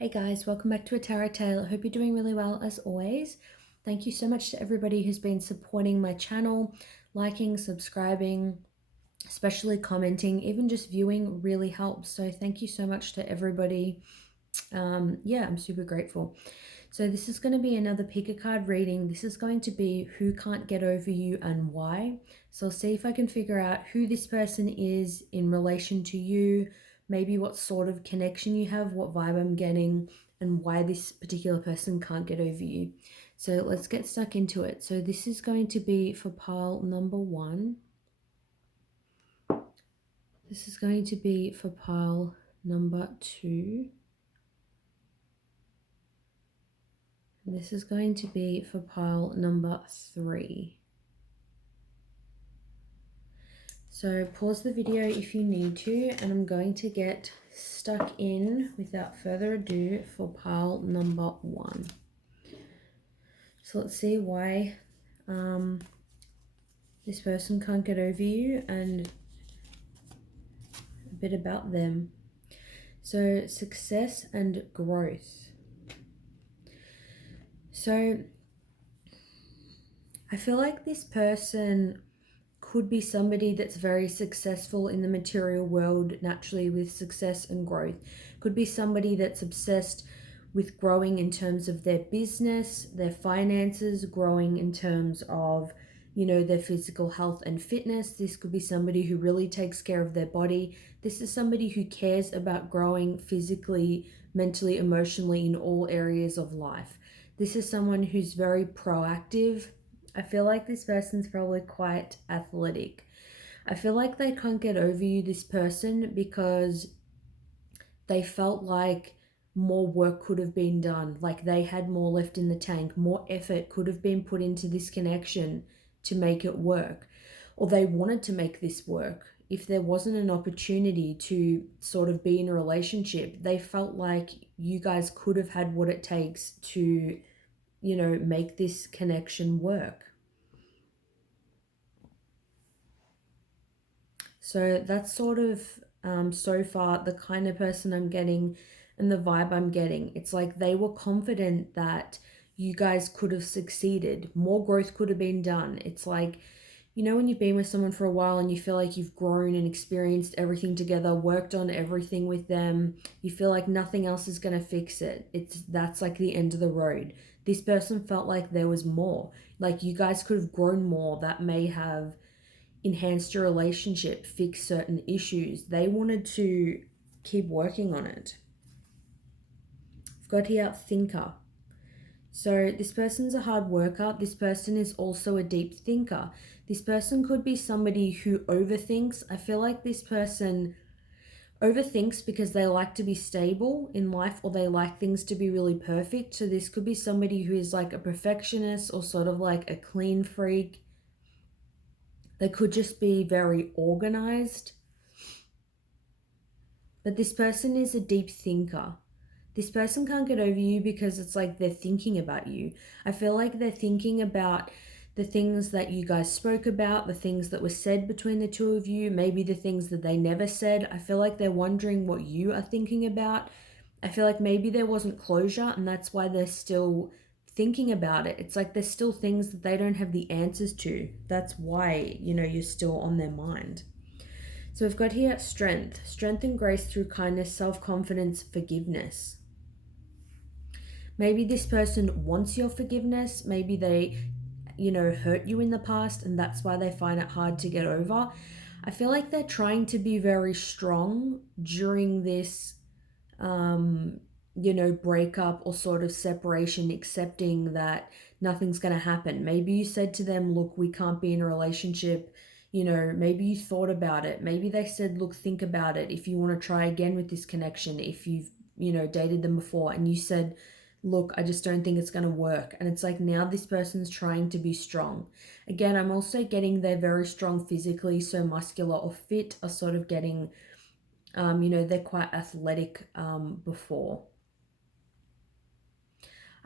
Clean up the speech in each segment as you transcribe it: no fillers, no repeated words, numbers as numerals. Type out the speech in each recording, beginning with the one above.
Hey guys, welcome back to a tarot tale. I hope you're doing really well as always. Thank you so much to everybody who's been supporting my channel, liking, subscribing, especially commenting, even just viewing really helps. So thank you so much to everybody. Yeah, I'm super grateful. So this is going to be another pick a card reading. This is going to be who can't get over you and why. So I'll see if I can figure out who this person is in relation to you, maybe what sort of connection you have, what vibe I'm getting, and why this particular person can't get over you. So let's get stuck into it. So this is going to be for pile number 1. This is going to be for pile number 2. And this is going to be for pile number 3. So pause the video if you need to, and I'm going to get stuck in without further ado for pile number 1. So let's see why this person can't get over you and a bit about them. So success and growth. So I feel like this person could be somebody that's very successful in the material world naturally with success and growth. Could be somebody that's obsessed with growing in terms of their business, their finances, growing in terms of, their physical health and fitness. This could be somebody who really takes care of their body. This is somebody who cares about growing physically, mentally, emotionally in all areas of life. This is someone who's very proactive. I feel like this person's probably quite athletic. I feel like they can't get over you, this person, because they felt like more work could have been done, like they had more left in the tank, more effort could have been put into this connection to make it work, or they wanted to make this work. If there wasn't an opportunity to sort of be in a relationship, they felt like you guys could have had what it takes to, make this connection work. So that's sort of so far the kind of person I'm getting and the vibe I'm getting. It's like they were confident that you guys could have succeeded. More growth could have been done. It's like, when you've been with someone for a while and you feel like you've grown and experienced everything together, worked on everything with them, you feel like nothing else is going to fix it. That's like the end of the road. This person felt like there was more. Like you guys could have grown more. That may have enhanced your relationship, fix certain issues. They wanted to keep working on it. I've got here thinker. So this person's a hard worker. This person is also a deep thinker. This person could be somebody who overthinks. I feel like this person overthinks because they like to be stable in life, or they like things to be really perfect. So this could be somebody who is like a perfectionist or sort of like a clean freak. They could just be very organized. But this person is a deep thinker. This person can't get over you because it's like they're thinking about you. I feel like they're thinking about the things that you guys spoke about, the things that were said between the two of you, maybe the things that they never said. I feel like they're wondering what you are thinking about. I feel like maybe there wasn't closure and that's why they're still thinking about it. It's like there's still things that they don't have the answers to. That's why, you're still on their mind. So we've got here strength and grace through kindness, self-confidence, forgiveness. Maybe this person wants your forgiveness. Maybe they, hurt you in the past and that's why they find it hard to get over. I feel like they're trying to be very strong during this, breakup or sort of separation, accepting that nothing's going to happen. Maybe you said to them, look, we can't be in a relationship. Maybe you thought about it. Maybe they said, look, think about it. If you want to try again with this connection, if you've, dated them before, and you said, look, I just don't think it's going to work. And it's like now this person's trying to be strong. Again, I'm also getting they're very strong physically, so muscular or fit are sort of getting, they're quite athletic before.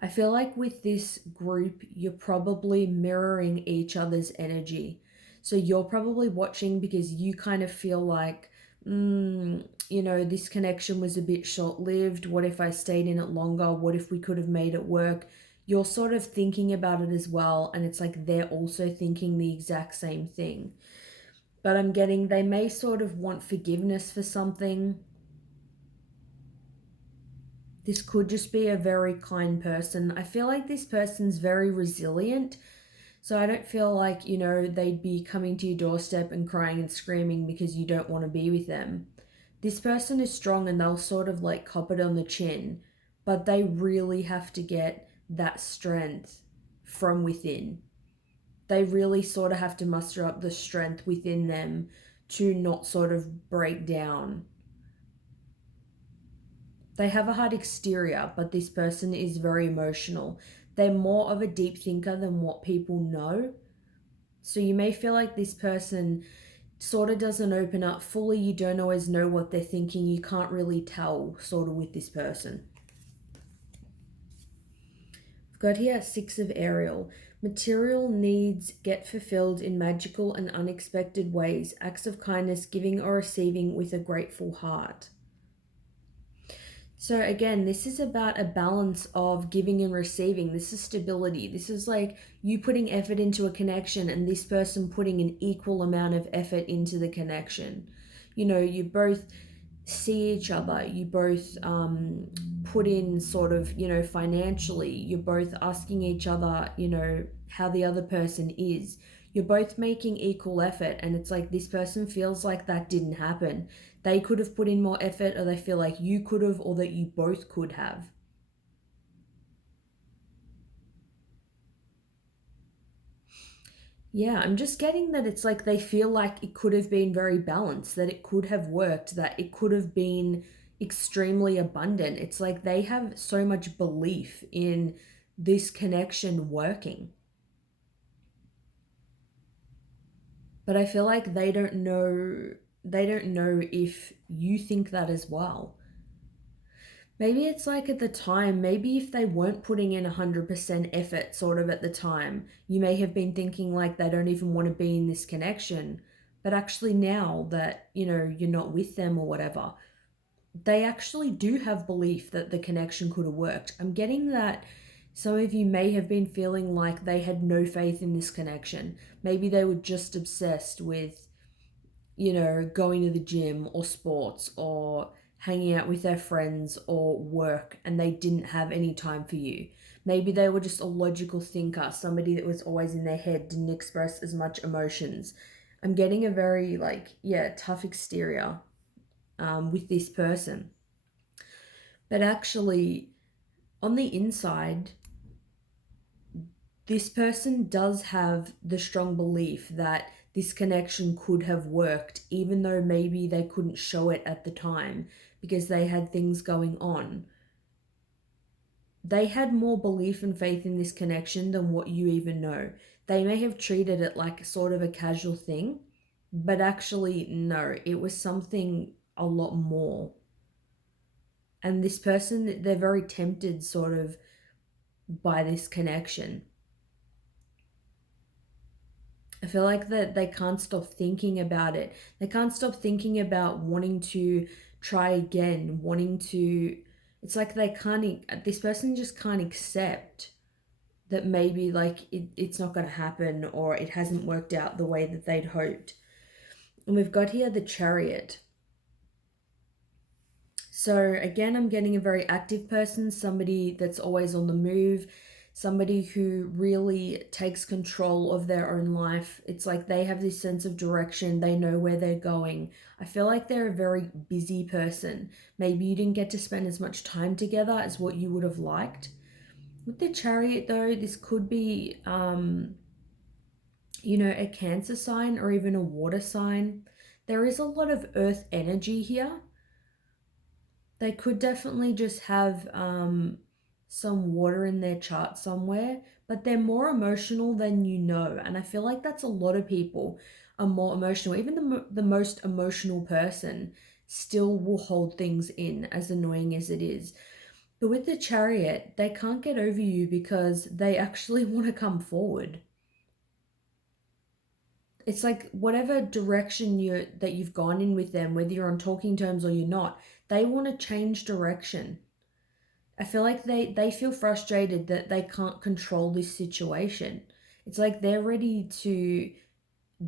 I feel like with this group, you're probably mirroring each other's energy. So you're probably watching because you kind of feel like, this connection was a bit short-lived? What if I stayed in it longer? What if we could have made it work? You're sort of thinking about it as well, and it's like they're also thinking the exact same thing. But I'm getting they may sort of want forgiveness for something. This could just be a very kind person. I feel like this person's very resilient. So I don't feel like, they'd be coming to your doorstep and crying and screaming because you don't want to be with them. This person is strong and they'll sort of like cop it on the chin, but they really have to get that strength from within. They really sort of have to muster up the strength within them to not sort of break down. They have a hard exterior, but this person is very emotional. They're more of a deep thinker than what people know. So you may feel like this person sort of doesn't open up fully. You don't always know what they're thinking. You can't really tell sort of with this person. I've got here Six of Ariel. Material needs get fulfilled in magical and unexpected ways. Acts of kindness, giving or receiving with a grateful heart. So again, this is about a balance of giving and receiving. This is stability. This is like you putting effort into a connection and this person putting an equal amount of effort into the connection. You both see each other. You both put in sort of, financially. You're both asking each other, how the other person is. You're both making equal effort, and it's like this person feels like that didn't happen. They could have put in more effort, or they feel like you could have, or that you both could have. Yeah, I'm just getting that it's like they feel like it could have been very balanced, that it could have worked, that it could have been extremely abundant. It's like they have so much belief in this connection working. But I feel like they don't know if you think that as well. Maybe it's like at the time, maybe if they weren't putting in 100% effort sort of at the time, you may have been thinking like they don't even want to be in this connection. But actually now that, you're not with them or whatever, they actually do have belief that the connection could have worked. I'm getting that some of you may have been feeling like they had no faith in this connection. Maybe they were just obsessed with, going to the gym or sports or hanging out with their friends or work, and they didn't have any time for you. Maybe they were just a logical thinker, somebody that was always in their head, didn't express as much emotions. I'm getting a very, tough exterior with this person. But actually, on the inside, this person does have the strong belief that this connection could have worked, even though maybe they couldn't show it at the time because they had things going on. They had more belief and faith in this connection than what you even know. They may have treated it like sort of a casual thing, but actually, no, it was something a lot more. And this person, they're very tempted sort of by this connection. I feel like that they can't stop thinking about it. They can't stop thinking about wanting to try again, wanting to. It's like they can't. This person just can't accept that maybe it's not going to happen or it hasn't worked out the way that they'd hoped. And we've got here the Chariot. So again, I'm getting a very active person, somebody that's always on the move, somebody who really takes control of their own life. It's like they have this sense of direction, they know where they're going. I feel like they're a very busy person. Maybe you didn't get to spend as much time together as what you would have liked. With the Chariot though, this could be a Cancer sign or even a water sign. There is a lot of earth energy here. They could definitely just have some water in their chart somewhere, but they're more emotional than you know. And I feel like that's a lot of people are more emotional. Even the most emotional person still will hold things in, as annoying as it is. But with the Chariot, they can't get over you because they actually want to come forward. it's like whatever direction you've gone in with them, whether you're on talking terms or you're not, they want to change direction. I feel like they feel frustrated that they can't control this situation. It's like they're ready to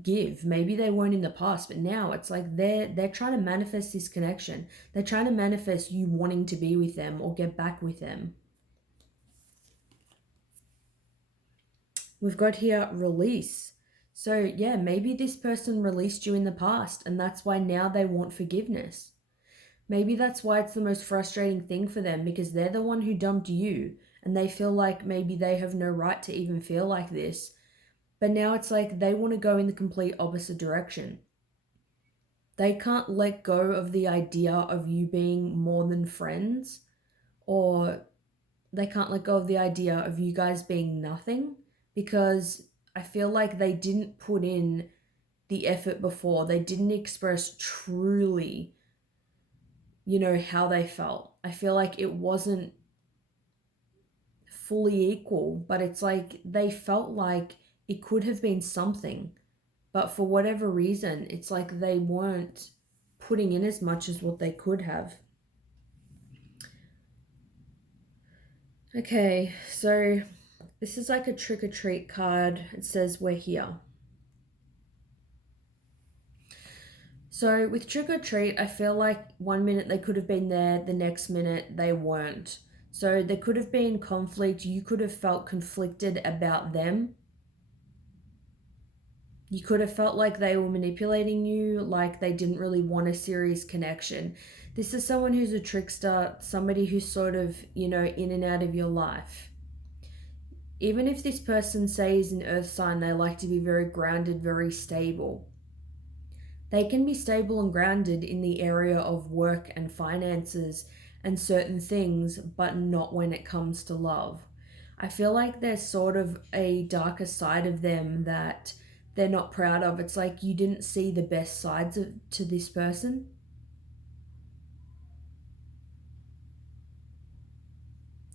give. Maybe they weren't in the past, but now it's like they're trying to manifest this connection. They're trying to manifest you wanting to be with them or get back with them. We've got here release. So yeah, maybe this person released you in the past and that's why now they want forgiveness. Maybe that's why it's the most frustrating thing for them, because they're the one who dumped you and they feel like maybe they have no right to even feel like this. But now it's like they want to go in the complete opposite direction. They can't let go of the idea of you being more than friends, or they can't let go of the idea of you guys being nothing, because I feel like they didn't put in the effort before. They didn't express truly, how they felt. I feel like it wasn't fully equal, but it's like they felt like it could have been something. But for whatever reason, it's like they weren't putting in as much as what they could have. Okay, so this is like a trick or treat card. It says we're here. So with trick or treat, I feel like 1 minute they could have been there, the next minute they weren't. So there could have been conflict. You could have felt conflicted about them. You could have felt like they were manipulating you, like they didn't really want a serious connection. This is someone who's a trickster, somebody who's sort of, in and out of your life. Even if this person says an earth sign, they like to be very grounded, very stable. They can be stable and grounded in the area of work and finances and certain things, but not when it comes to love. I feel like there's sort of a darker side of them that they're not proud of. It's like you didn't see the best sides to this person.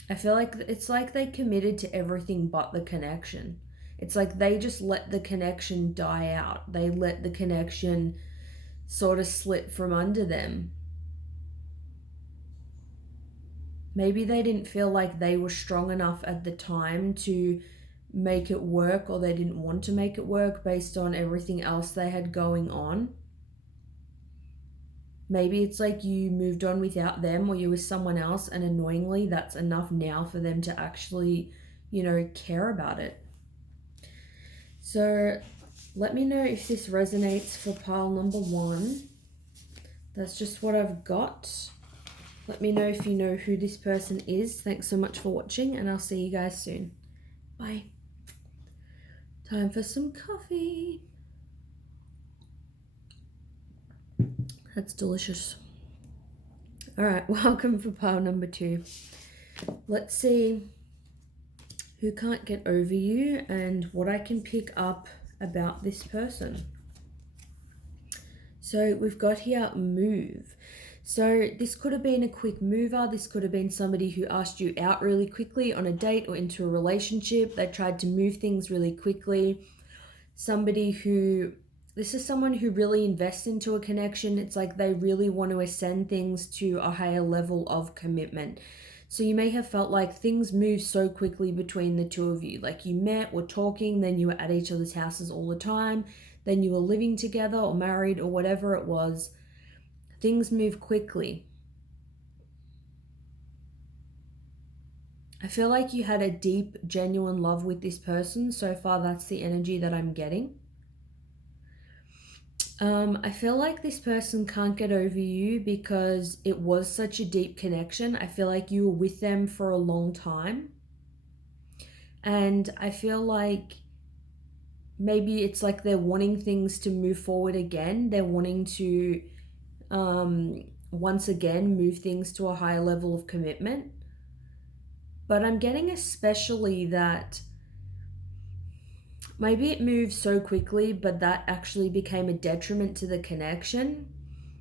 I feel like it's like they committed to everything but the connection. It's like they just let the connection die out. They let the connection sort of slip from under them. Maybe they didn't feel like they were strong enough at the time to make it work, or they didn't want to make it work based on everything else they had going on. Maybe it's like you moved on without them, or you were someone else, and annoyingly that's enough now for them to actually, care about it. So let me know if this resonates for pile number 1. That's just what I've got. Let me know if you know who this person is. Thanks so much for watching, and I'll see you guys soon. Bye. Time for some coffee. That's delicious. All right, welcome for pile number 2. Let's see who can't get over you and what I can pick up about this person. So we've got here move. So this could have been a quick mover. This could have been somebody who asked you out really quickly on a date or into a relationship. They tried to move things really quickly. This is someone who really invests into a connection. It's like they really want to ascend things to a higher level of commitment. So you may have felt like things move so quickly between the two of you. Like you met, were talking, then you were at each other's houses all the time. Then you were living together or married or whatever it was. Things move quickly. I feel like you had a deep, genuine love with this person. So far, that's the energy that I'm getting. I feel like this person can't get over you because it was such a deep connection. I feel like you were with them for a long time. And I feel like maybe it's like they're wanting things to move forward again. They're wanting to once again move things to a higher level of commitment. But I'm getting especially that maybe it moved so quickly, but that actually became a detriment to the connection.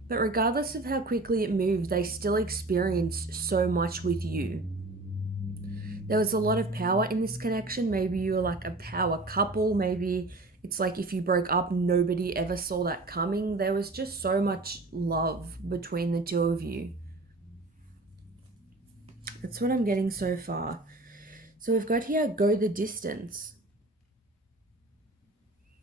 But regardless of how quickly it moved, they still experienced so much with you. There was a lot of power in this connection. Maybe you were like a power couple. Maybe It's like if you broke up, nobody ever saw that coming. There was just so much love between the two of you. That's what I'm getting so far. So we've got here, go the distance.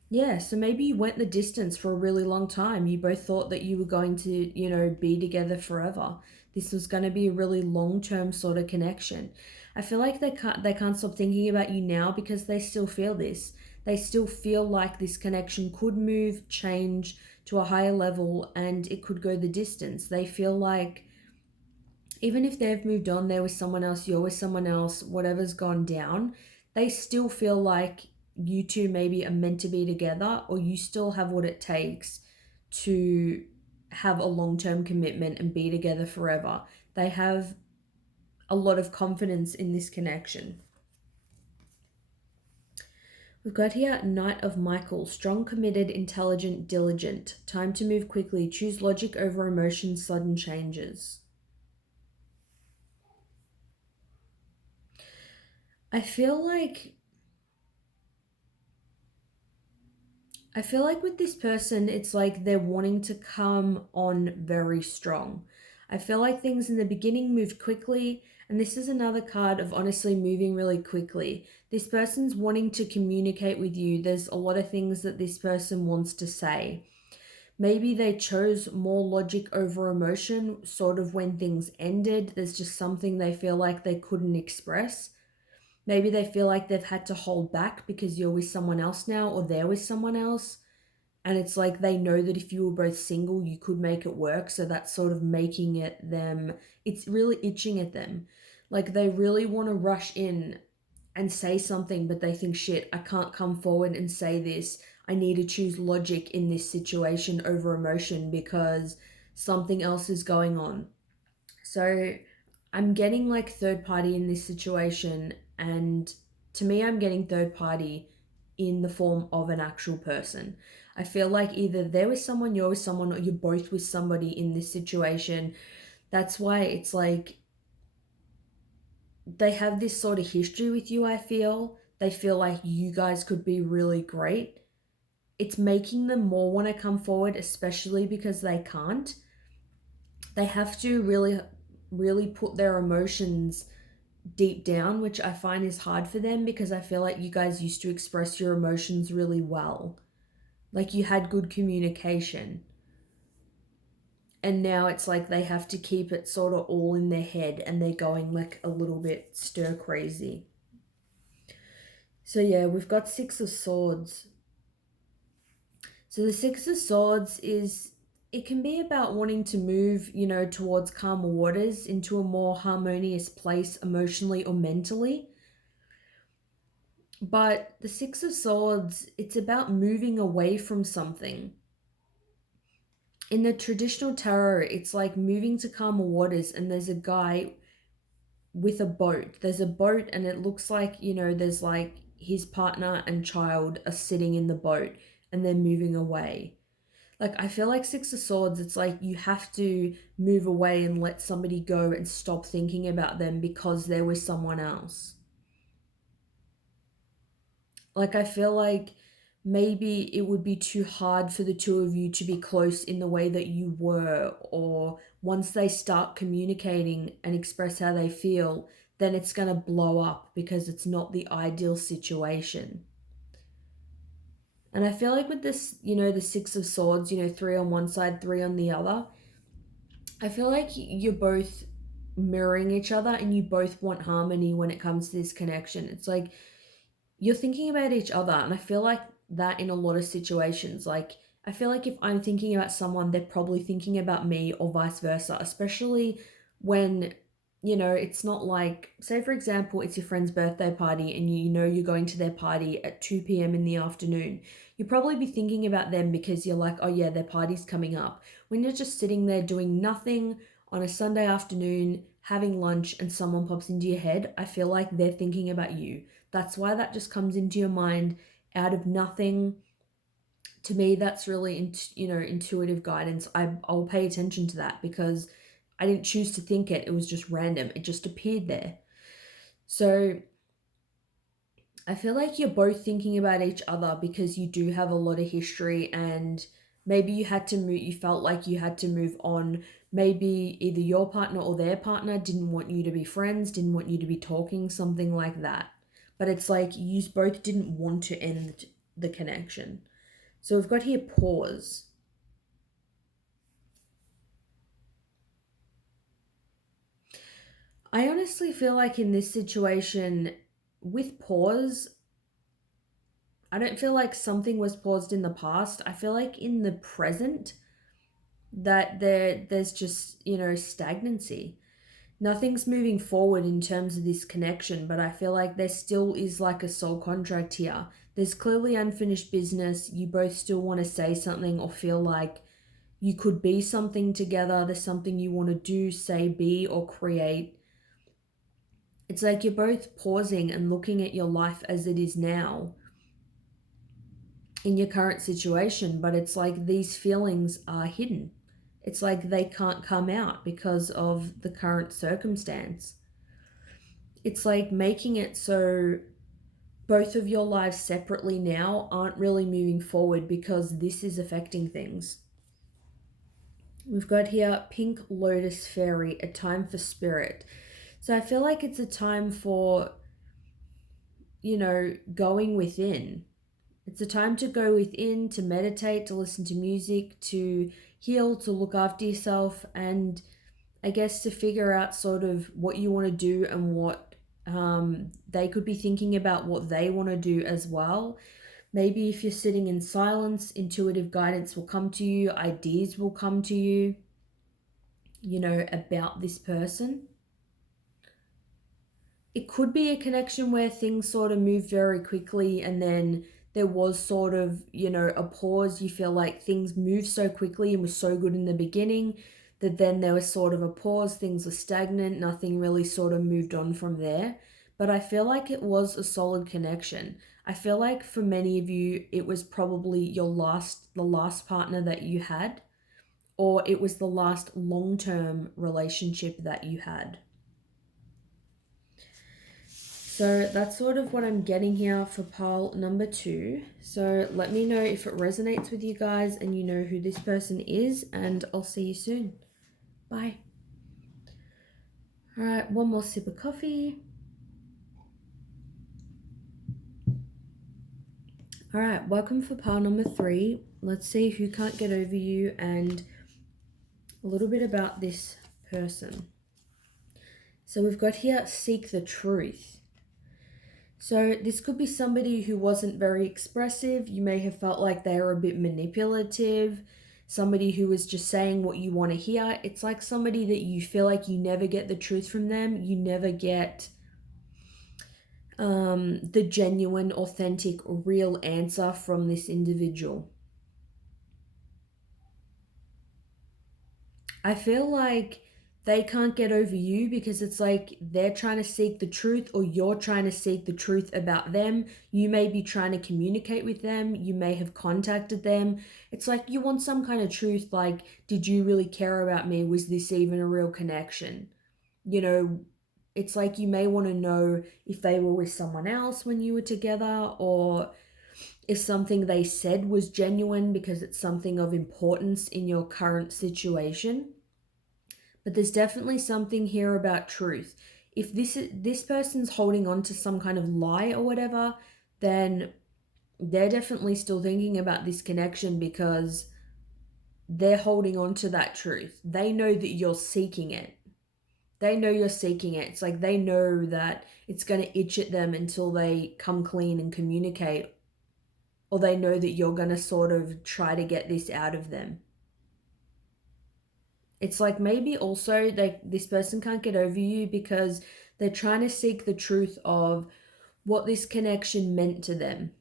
Yeah, so maybe you went the distance for a really long time. You both thought that you were going to, be together forever. This was going to be a really long-term sort of connection. I feel like they can't stop thinking about you now because they still feel this. They still feel like this connection could move, change to a higher level, and it could go the distance. They feel like even if they've moved on, they're with someone else, you're with someone else, whatever's gone down, they still feel like you two maybe are meant to be together, or you still have what it takes to have a long term commitment and be together forever. They have a lot of confidence in this connection. We've got here Knight of Michael, strong, committed, intelligent, diligent. Time to move quickly. Choose logic over emotion, sudden changes. I feel like I feel like with this person, it's like they're wanting to come on very strong. I feel like things in the beginning moved quickly, and this is another card of honestly moving really quickly. This person's wanting to communicate with you. There's a lot of things that this person wants to say. Maybe they chose more logic over emotion, sort of when things ended. There's just something they feel like they couldn't express. Maybe they feel like they've had to hold back because you're with someone else now, or they're with someone else. And it's like they know that if you were both single, you could make it work. So that's sort of making it them, it's really itching at them. Like they really want to rush in and say something, but they think, shit, I can't come forward and say this. I need to choose logic in this situation over emotion because something else is going on. So I'm getting like third party in this situation, and to me, I'm getting third party in the form of an actual person. I feel like either they're with someone, you're with someone, or you're both with somebody in this situation. That's why it's like they have this sort of history with you, I feel. They feel like you guys could be really great. It's making them more want to come forward, especially because they can't. They have to really, really put their emotions deep down, which I find is hard for them because I feel like you guys used to express your emotions really well. Like you had good communication. And now it's like they have to keep it sort of all in their head and they're going like a little bit stir crazy. So yeah, we've got Six of Swords. So the Six of Swords is, it can be about wanting to move, towards calmer waters, into a more harmonious place emotionally or mentally. But the Six of Swords, it's about moving away from something. In the traditional tarot, it's like moving to calmer waters, and there's a guy with a boat. There's a boat, and it looks like, there's like his partner and child are sitting in the boat and they're moving away. Like, I feel like Six of Swords, it's like you have to move away and let somebody go and stop thinking about them because they're with someone else. Like, I feel like maybe it would be too hard for the two of you to be close in the way that you were, or once they start communicating and express how they feel, then it's going to blow up because it's not the ideal situation. And I feel like with this, the Six of Swords, three on one side, three on the other, I feel like you're both mirroring each other and you both want harmony when it comes to this connection. It's like you're thinking about each other, and I feel like that in a lot of situations. Like I feel like if I'm thinking about someone, they're probably thinking about me, or vice versa, especially when it's not like, say for example, it's your friend's birthday party and you're going to their party at 2 p.m. in the afternoon. You'll probably be thinking about them because you're like, oh yeah, their party's coming up. When you're just sitting there doing nothing on a Sunday afternoon, having lunch, and someone pops into your head, I feel like they're thinking about you. That's why that just comes into your mind out of nothing. To me, that's really, intuitive guidance. I'll pay attention to that because I didn't choose to think it. It was just random. It just appeared there. So I feel like you're both thinking about each other because you do have a lot of history, and maybe you had to move, you felt like you had to move on. Maybe either your partner or their partner didn't want you to be friends, didn't want you to be talking, something like that. But it's like you both didn't want to end the connection. So we've got here pause. I honestly feel like in this situation, with pause, I don't feel like something was paused in the past. I feel like in the present that there's just, stagnancy. Nothing's moving forward in terms of this connection, but I feel like there still is like a soul contract here. There's clearly unfinished business. You both still want to say something or feel like you could be something together. There's something you want to do, say, be, or create. It's like you're both pausing and looking at your life as it is now in your current situation, but it's like these feelings are hidden. It's like they can't come out because of the current circumstance. It's like making it so both of your lives separately now aren't really moving forward because this is affecting things. We've got here Pink Lotus Fairy, a time for spirit. So I feel like it's a time for, going within. It's a time to go within, to meditate, to listen to music, to heal, to look after yourself, and I guess to figure out sort of what you want to do and what they could be thinking about what they want to do as well. Maybe if you're sitting in silence, intuitive guidance will come to you, ideas will come to you, about this person. It could be a connection where things sort of move very quickly and then there was sort of, a pause. You feel like things moved so quickly and was so good in the beginning that then there was sort of a pause, things were stagnant, nothing really sort of moved on from there. But I feel like it was a solid connection. I feel like for many of you, it was probably the last partner that you had, or it was the last long-term relationship that you had. So that's sort of what I'm getting here for pile number 2. So let me know if it resonates with you guys and you know who this person is, and I'll see you soon. Bye. All right, one more sip of coffee. All right, welcome for pile number 3. Let's see who can't get over you and a little bit about this person. So we've got here, seek the truth. So this could be somebody who wasn't very expressive. You may have felt like they were a bit manipulative, somebody who was just saying what you want to hear. It's like somebody that you feel like you never get the truth from them. You never get the genuine, authentic, real answer from this individual. I feel like they can't get over you because it's like they're trying to seek the truth or you're trying to seek the truth about them. You may be trying to communicate with them. You may have contacted them. It's like you want some kind of truth, like, did you really care about me? Was this even a real connection? It's like you may want to know if they were with someone else when you were together, or if something they said was genuine because it's something of importance in your current situation. But there's definitely something here about truth. If this person's holding on to some kind of lie or whatever, then they're definitely still thinking about this connection because they're holding on to that truth. They know that you're seeking it. They know you're seeking it. It's like they know that it's going to itch at them until they come clean and communicate, or they know that you're going to sort of try to get this out of them. It's like maybe also this person can't get over you because they're trying to seek the truth of what this connection meant to them.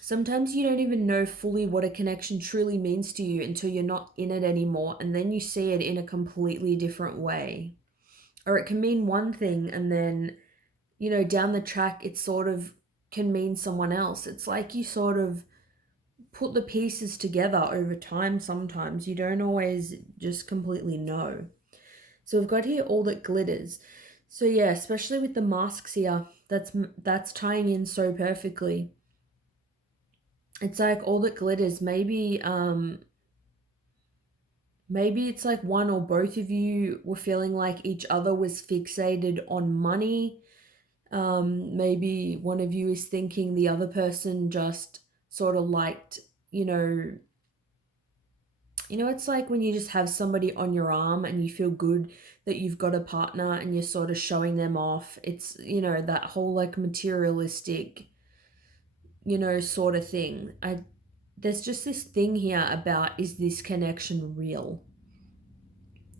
Sometimes you don't even know fully what a connection truly means to you until you're not in it anymore, and then you see it in a completely different way. Or it can mean one thing and then, down the track it sort of can mean someone else. It's like you sort of put the pieces together over time sometimes. You don't always just completely know. So we've got here all that glitters. So yeah, especially with the masks here, that's tying in so perfectly. It's like all that glitters. Maybe it's like one or both of you were feeling like each other was fixated on money. Maybe one of you is thinking the other person just sort of liked, you know, it's like when you just have somebody on your arm and you feel good that you've got a partner and you're sort of showing them off. It's, that whole like materialistic, sort of thing. There's just this thing here about, is this connection real?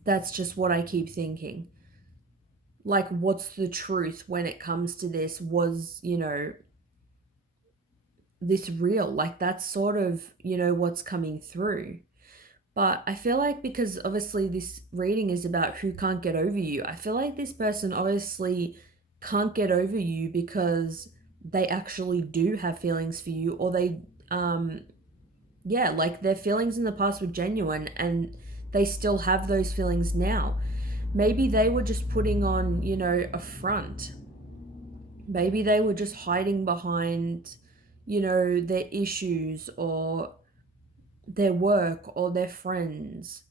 That's just what I keep thinking. Like, what's the truth when it comes to this? Was, this real? Like, that's sort of, what's coming through. But I feel like, because obviously this reading is about who can't get over you, I feel like this person obviously can't get over you because they actually do have feelings for you, or yeah, like their feelings in the past were genuine and they still have those feelings now. Maybe they were just putting on, a front. Maybe they were just hiding behind, their issues or their work or their friends,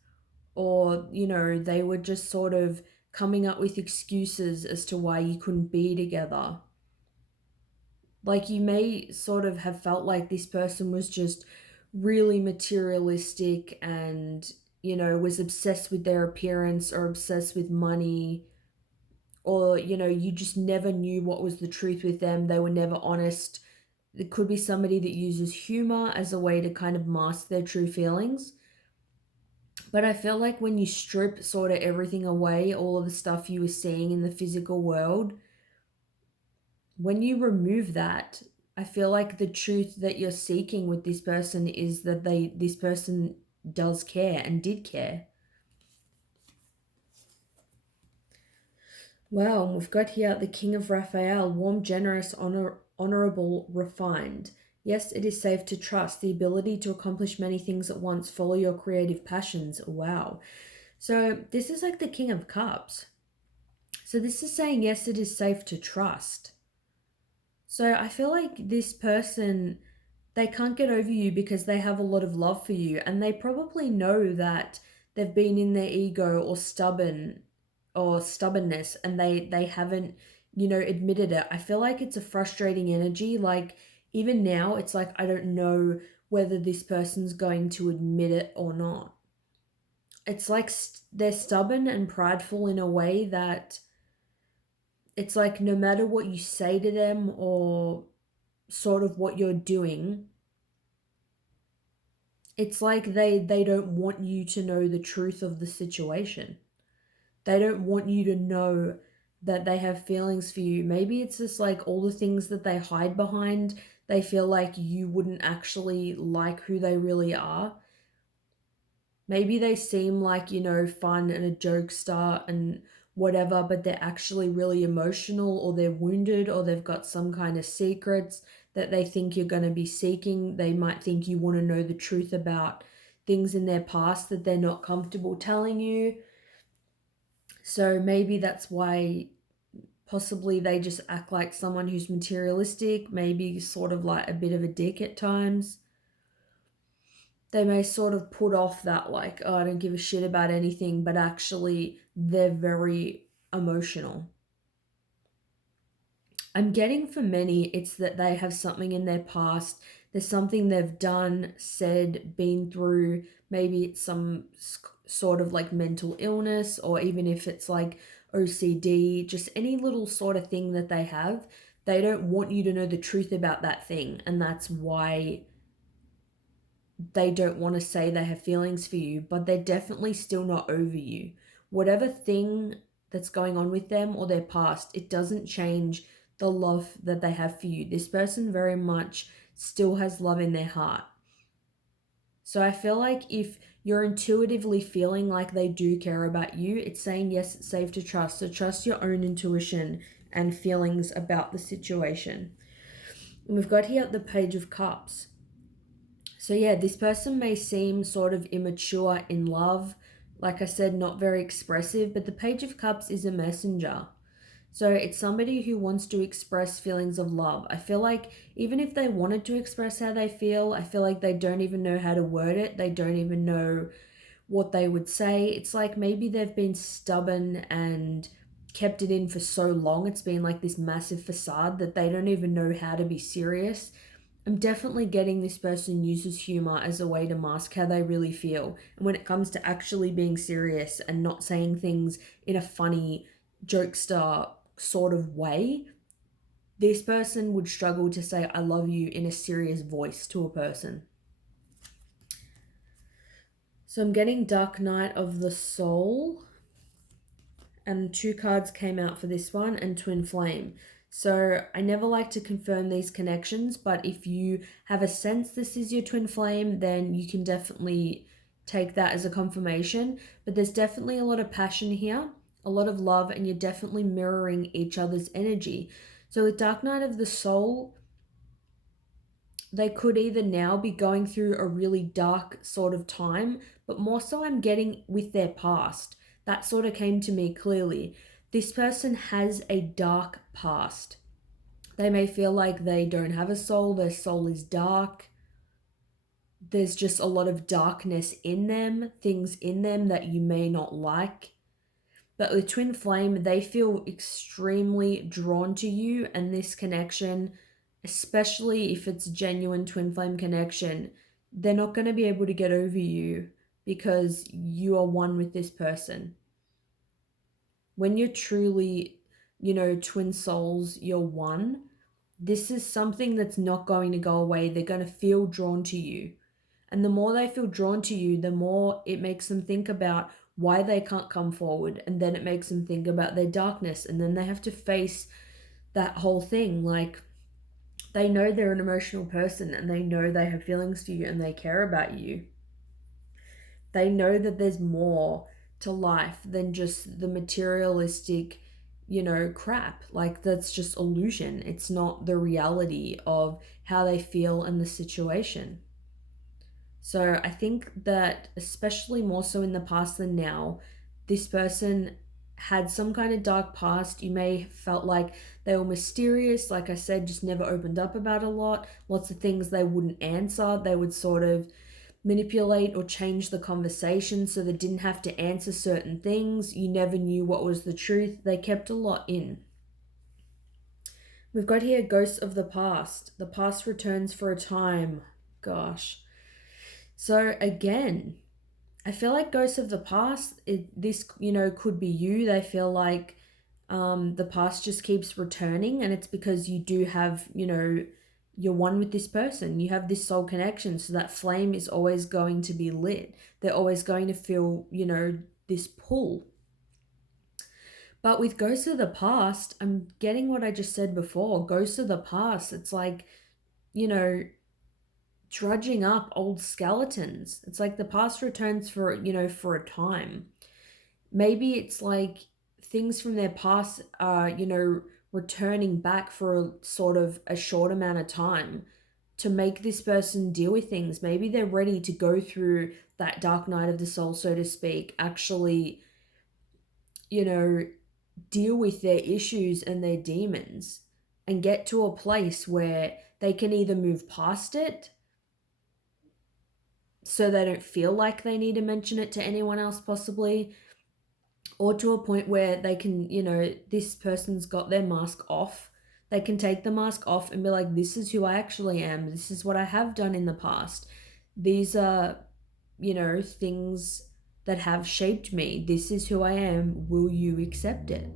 or, they were just sort of coming up with excuses as to why you couldn't be together. Like, you may sort of have felt like this person was just really materialistic and, was obsessed with their appearance or obsessed with money, or, you just never knew what was the truth with them. They were never honest. It could be somebody that uses humor as a way to kind of mask their true feelings. But I feel like when you strip sort of everything away, all of the stuff you were seeing in the physical world, when you remove that, I feel like the truth that you're seeking with this person is that this person does care and did care. Well, we've got here the King of Raphael: warm, generous, honorable, refined. Yes, it is safe to trust. The ability to accomplish many things at once. Follow your creative passions. Wow. So this is like the King of Cups. So this is saying, yes, it is safe to trust. So I feel like this person, they can't get over you because they have a lot of love for you, and they probably know that they've been in their ego or stubbornness, and they haven't, admitted it. I feel like it's a frustrating energy. Like, even now it's like, I don't know whether this person's going to admit it or not. It's like they're stubborn and prideful in a way that it's like, no matter what you say to them or sort of what you're doing, it's like they don't want you to know the truth of the situation. They don't want you to know that they have feelings for you. Maybe it's just like all the things that they hide behind, they feel like you wouldn't actually like who they really are. Maybe they seem like, fun and a jokester and whatever, but they're actually really emotional, or they're wounded, or they've got some kind of secrets that they think you're going to be seeking. They might think you want to know the truth about things in their past that they're not comfortable telling you. So maybe that's why possibly they just act like someone who's materialistic, maybe sort of like a bit of a dick at times. They may sort of put off that, like, oh, I don't give a shit about anything, but actually they're very emotional. I'm getting for many, it's that they have something in their past. There's something they've done, said, been through. Maybe it's some sort of like mental illness, or even if it's like OCD, just any little sort of thing that they have. They don't want you to know the truth about that thing. And that's why they don't want to say they have feelings for you, but they're definitely still not over you. Whatever thing that's going on with them or their past, it doesn't change the love that they have for you. This person very much still has love in their heart. So I feel like if you're intuitively feeling like they do care about you, it's saying, yes, it's safe to trust. So trust your own intuition and feelings about the situation. And we've got here the Page of Cups. So yeah, this person may seem sort of immature in love. Like I said, not very expressive, but the Page of Cups is a messenger. So it's somebody who wants to express feelings of love. I feel like even if they wanted to express how they feel, I feel like they don't even know how to word it. They don't even know what they would say. It's like maybe they've been stubborn and kept it in for so long. It's been like this massive facade that they don't even know how to be serious. I'm definitely getting this person uses humor as a way to mask how they really feel. And when it comes to actually being serious and not saying things in a funny, jokester sort of way, this person would struggle to say, I love you in a serious voice to a person. So I'm getting Dark Night of the Soul, and 2 cards came out for this one, and Twin Flame. So I never like to confirm these connections, but if you have a sense this is your twin flame, then you can definitely take that as a confirmation. But there's definitely a lot of passion here, a lot of love, and you're definitely mirroring each other's energy. So with Dark Night of the Soul, they could either now be going through a really dark sort of time, but more so I'm getting with their past. That sort of came to me clearly. This person has a dark past. They may feel like they don't have a soul, their soul is dark. There's just a lot of darkness in them, things in them that you may not like. But with Twin Flame, they feel extremely drawn to you, and this connection, especially if it's a genuine Twin Flame connection, they're not going to be able to get over you because you are one with this person. When you're truly, twin souls, you're one, this is something that's not going to go away. They're going to feel drawn to you. And the more they feel drawn to you, the more it makes them think about why they can't come forward. And then it makes them think about their darkness. And then they have to face that whole thing. Like, they know they're an emotional person and they know they have feelings for you and they care about you. They know that there's more to life than just the materialistic, crap. Like, that's just illusion. It's not the reality of how they feel in the situation. So I think that, especially more so in the past than now, this person had some kind of dark past. You may have felt like they were mysterious, like I said, just never opened up about a lot. Lots of things they wouldn't answer. They would sort of manipulate or change the conversation so they didn't have to answer certain things. You never knew what was the truth. They kept a lot in. We've got here Ghosts of the Past. The past returns for a time. Gosh. So again, I feel like Ghosts of the Past, this, could be you. They feel like the past just keeps returning, and it's because you do have, you're one with this person. You have this soul connection, so that flame is always going to be lit. They're always going to feel, this pull. But with Ghosts of the Past, I'm getting what I just said before. Ghosts of the Past, it's like, drudging up old skeletons. It's like the past returns for, for a time. Maybe it's like things from their past are, returning back for a sort of a short amount of time to make this person deal with things. Maybe they're ready to go through that dark night of the soul, so to speak, actually, deal with their issues and their demons and get to a place where they can either move past it so they don't feel like they need to mention it to anyone else possibly, or to a point where they can, this person's got their mask off. They can take the mask off and be like, this is who I actually am. This is what I have done in the past. These are, things that have shaped me. This is who I am. Will you accept it?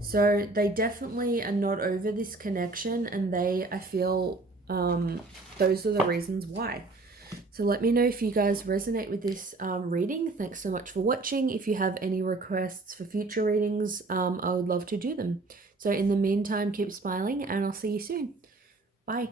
So they definitely are not over this connection, and I feel, those are the reasons why. So let me know if you guys resonate with this reading. Thanks so much for watching. If you have any requests for future readings, I would love to do them. So in the meantime, keep smiling, and I'll see you soon. Bye.